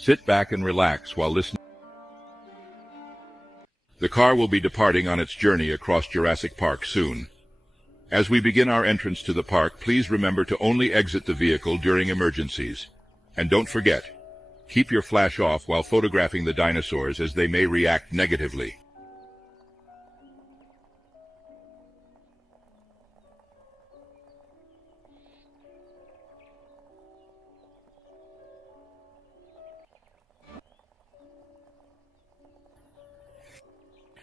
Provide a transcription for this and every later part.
Sit back and relax while listening. The car will be departing on its journey across Jurassic Park soon. As we begin our entrance to the park, please remember to only exit the vehicle during emergencies. And don't forget, keep your flash off while photographing the dinosaurs as they may react negatively.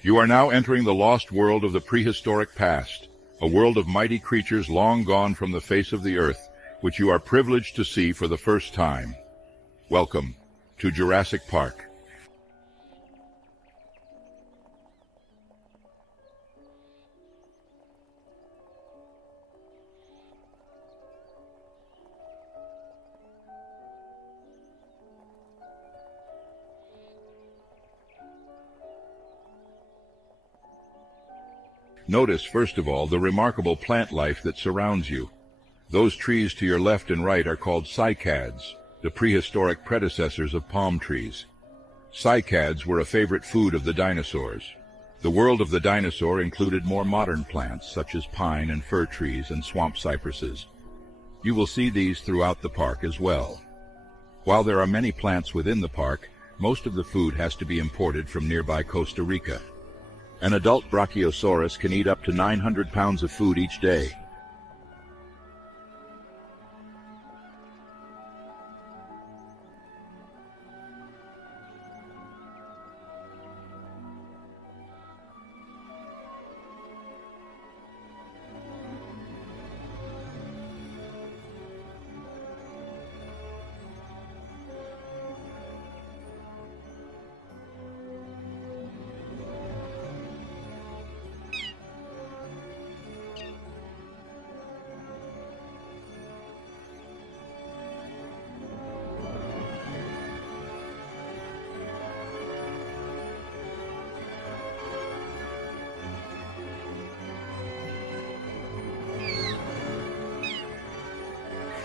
You are now entering the lost world of the prehistoric past, a world of mighty creatures long gone from the face of the earth, which you are privileged to see for the first time. Welcome to Jurassic Park. Notice, first of all, the remarkable plant life that surrounds you. Those trees to your left and right are called cycads, the prehistoric predecessors of palm trees. Cycads were a favorite food of the dinosaurs. The world of the dinosaur included more modern plants, such as pine and fir trees and swamp cypresses. You will see these throughout the park as well. While there are many plants within the park, most of the food has to be imported from nearby Costa Rica. An adult Brachiosaurus can eat up to 900 pounds of food each day.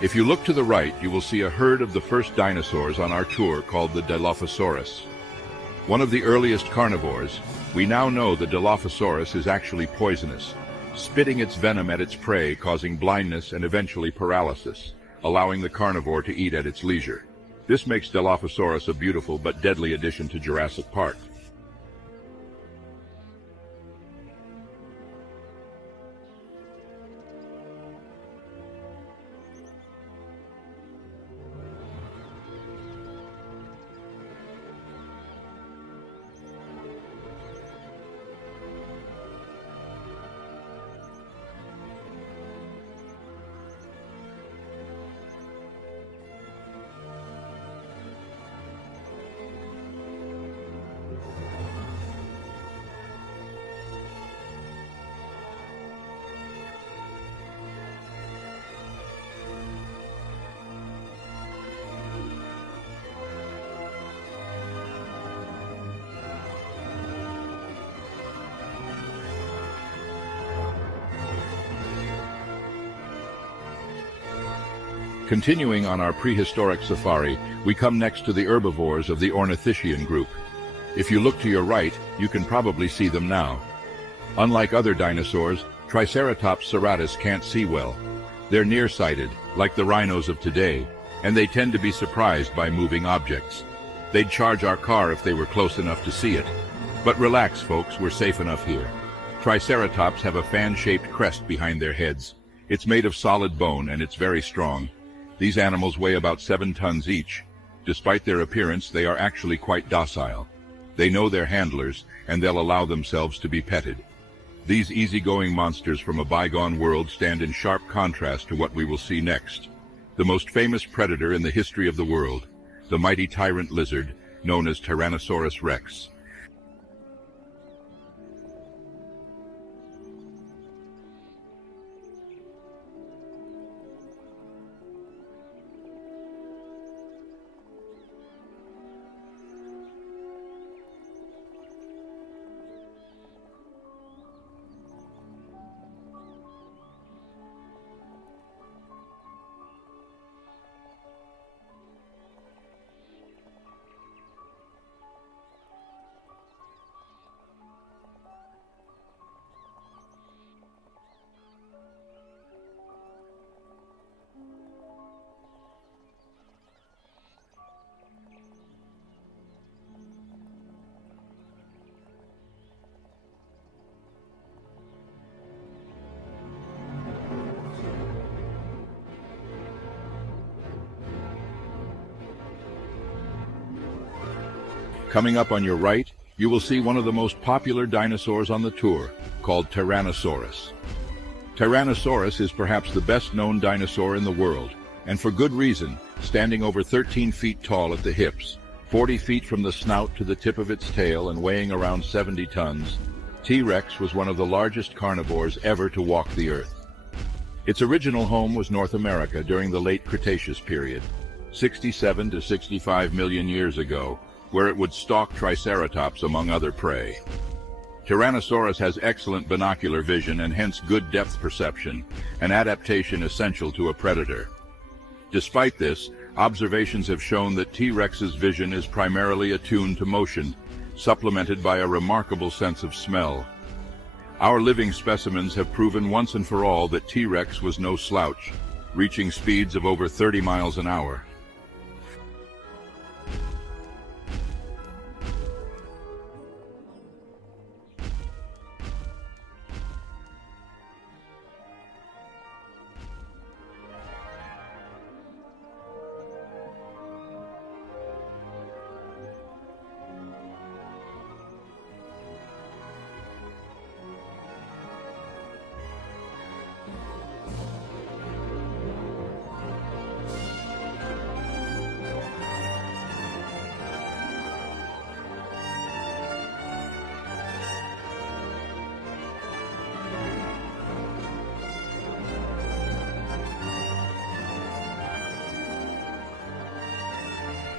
If you look to the right, you will see a herd of the first dinosaurs on our tour called the Dilophosaurus. One of the earliest carnivores, we now know the Dilophosaurus is actually poisonous, spitting its venom at its prey, causing blindness and eventually paralysis, allowing the carnivore to eat at its leisure. This makes Dilophosaurus a beautiful but deadly addition to Jurassic Park. Continuing on our prehistoric safari, we come next to the herbivores of the Ornithischian group. If you look to your right, you can probably see them now. Unlike other dinosaurs, Triceratops serratus can't see well. They're nearsighted, like the rhinos of today, and they tend to be surprised by moving objects. They'd charge our car if they were close enough to see it. But relax, folks, we're safe enough here. Triceratops have a fan-shaped crest behind their heads. It's made of solid bone, and it's very strong. These animals weigh about 7 tons each. Despite their appearance, they are actually quite docile. They know their handlers, and they'll allow themselves to be petted. These easygoing monsters from a bygone world stand in sharp contrast to what we will see next. The most famous predator in the history of the world, the mighty tyrant lizard, known as Tyrannosaurus rex. Coming up on your right, you will see one of the most popular dinosaurs on the tour, called Tyrannosaurus. Tyrannosaurus is perhaps the best-known dinosaur in the world, and for good reason, standing over 13 feet tall at the hips, 40 feet from the snout to the tip of its tail and weighing around 70 tons, T-Rex was one of the largest carnivores ever to walk the earth. Its original home was North America during the late Cretaceous period, 67 to 65 million years ago, where it would stalk Triceratops among other prey. Tyrannosaurus has excellent binocular vision and hence good depth perception, an adaptation essential to a predator. Despite this, observations have shown that T-Rex's vision is primarily attuned to motion, supplemented by a remarkable sense of smell. Our living specimens have proven once and for all that T-Rex was no slouch, reaching speeds of over 30 miles an hour.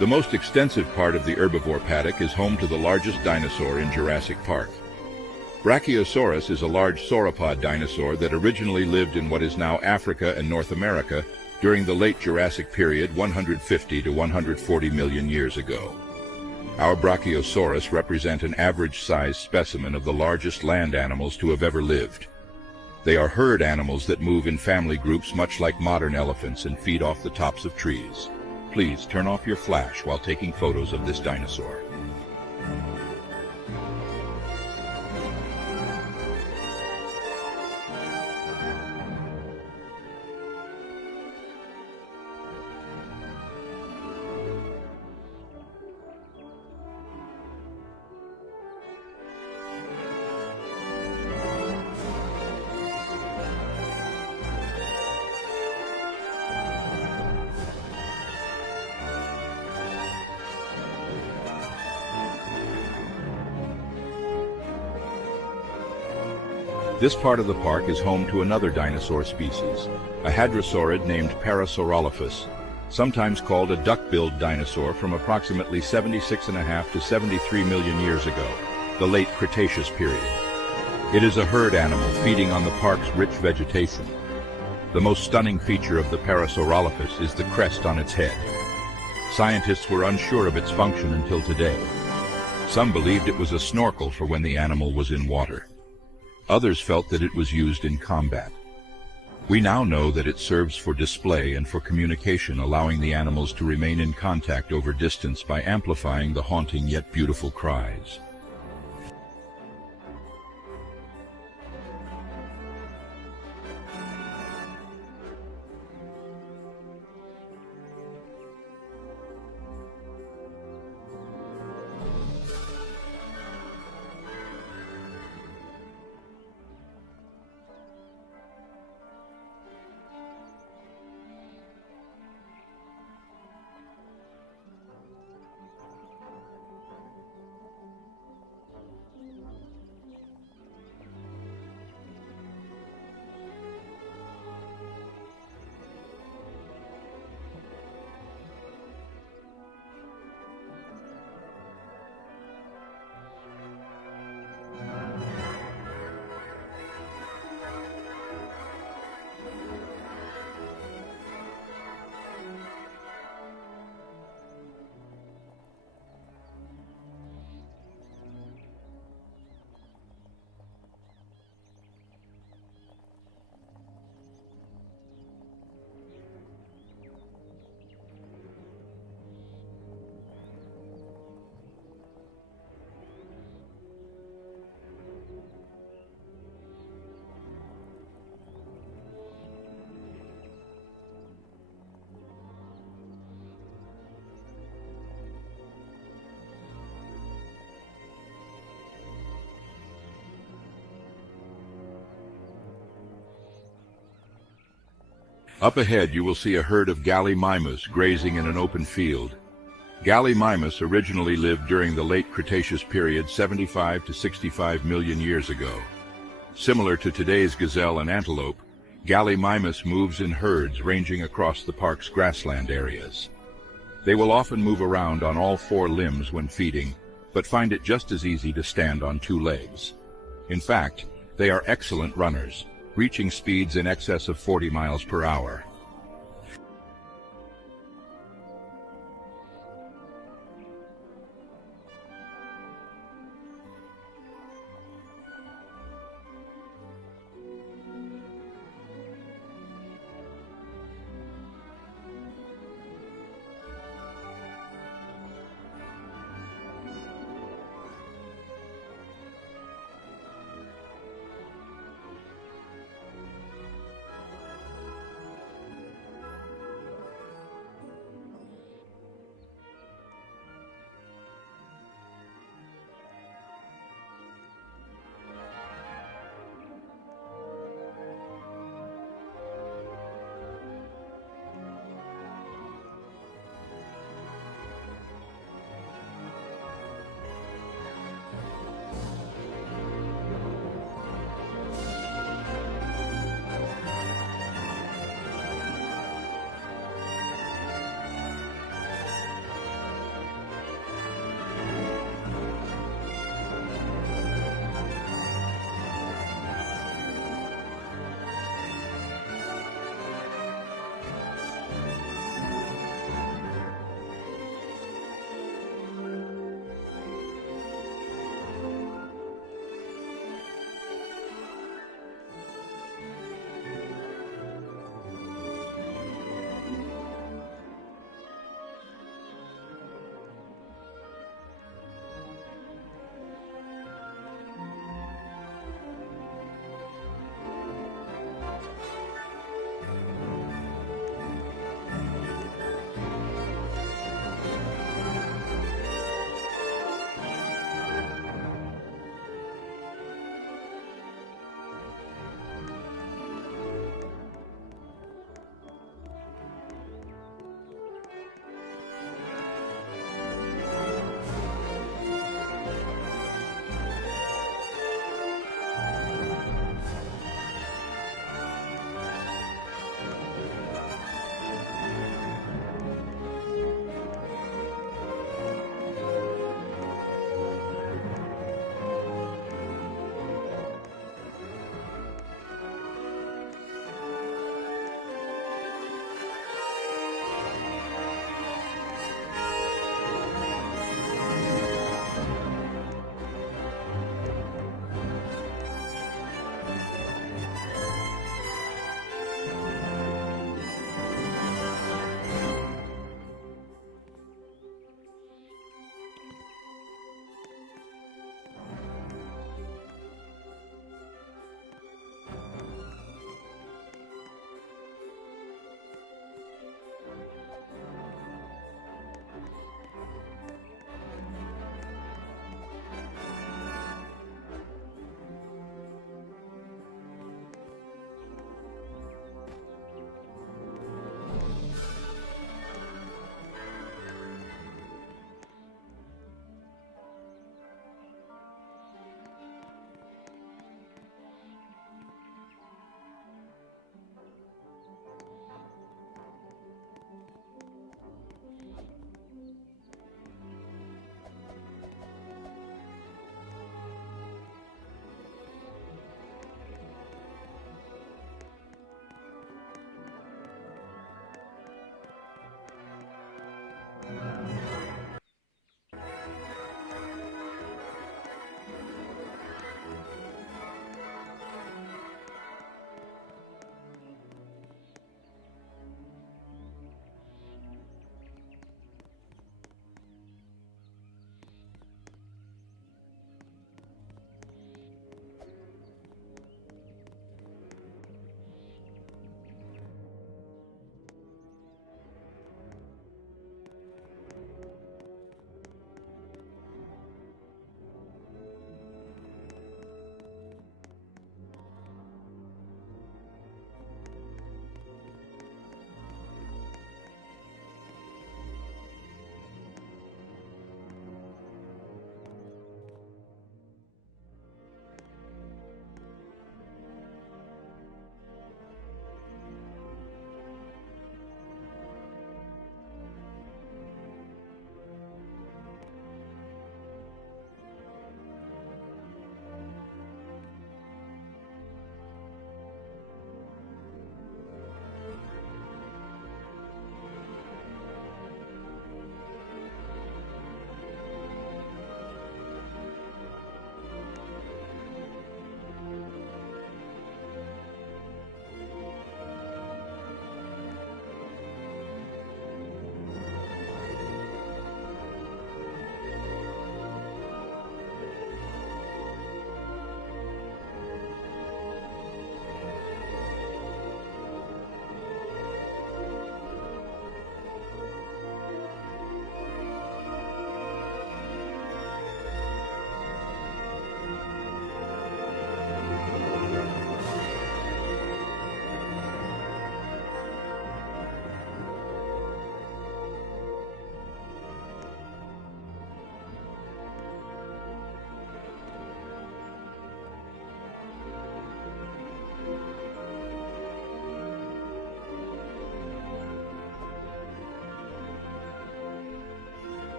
The most extensive part of the herbivore paddock is home to the largest dinosaur in Jurassic Park. Brachiosaurus is a large sauropod dinosaur that originally lived in what is now Africa and North America during the late Jurassic period 150 to 140 million years ago. Our Brachiosaurus represent an average-sized specimen of the largest land animals to have ever lived. They are herd animals that move in family groups much like modern elephants and feed off the tops of trees. Please turn off your flash while taking photos of this dinosaur. This part of the park is home to another dinosaur species, a hadrosaurid named Parasaurolophus, sometimes called a duck-billed dinosaur from approximately 76.5 to 73 million years ago, the late Cretaceous period. It is a herd animal feeding on the park's rich vegetation. The most stunning feature of the Parasaurolophus is the crest on its head. Scientists were unsure of its function until today. Some believed it was a snorkel for when the animal was in water. Others felt that it was used in combat. We now know that it serves for display and for communication, allowing the animals to remain in contact over distance by amplifying the haunting yet beautiful cries. Up ahead you will see a herd of gallimimus grazing in an open field. Gallimimus originally lived during the late Cretaceous period 75 to 65 million years ago. Similar to today's gazelle and antelope, gallimimus moves in herds ranging across the park's grassland areas. They will often move around on all four limbs when feeding, but find it just as easy to stand on two legs. In fact, they are excellent runners, reaching speeds in excess of 40 miles per hour.